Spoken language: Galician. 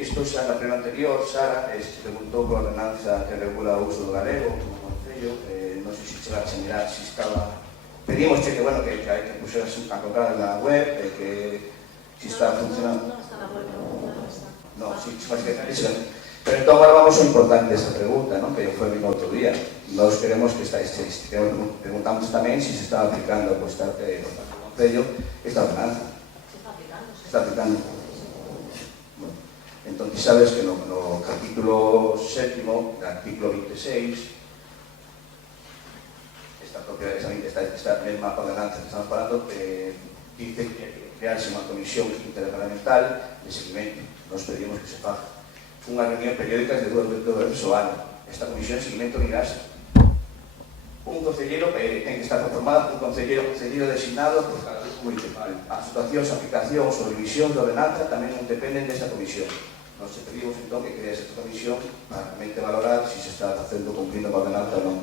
isto xa na pleno anterior, Sara se preguntou por a ordenanza que regula o uso do galego no Concello, non sei se chegaxe a mirar se estaba... Pedimos que, bueno, que puseras a colocar na web, que se está funcionando. Non está na web, non está. No, sí, pero entón agora vamos ao importante desa pregunta, ¿no? Que foi o outro día. Nós queremos que preguntamos tamén se se está aplicando o Concello esta ordenanza. Se está aplicando. Bueno, entón, sabes que no capítulo 7º, artículo 26, esta mesma ordenanza que estamos falando, dice que crearse unha comisión intergubernamental de seguimento. Nos pedimos que se faga unha reunión periódica de 2 veces ao ano. Esta comisión de seguimento unirase un concelleiro ten que estar conformado un concelleiro designado por cada grupo municipal. As situacións, aplicacións ou revisión de ordenanza tamén non dependen desta comisión. Nos pedimos entón que crease esta comisión para realmente valorar se se está facendo cumplindo a ordenanza ou non.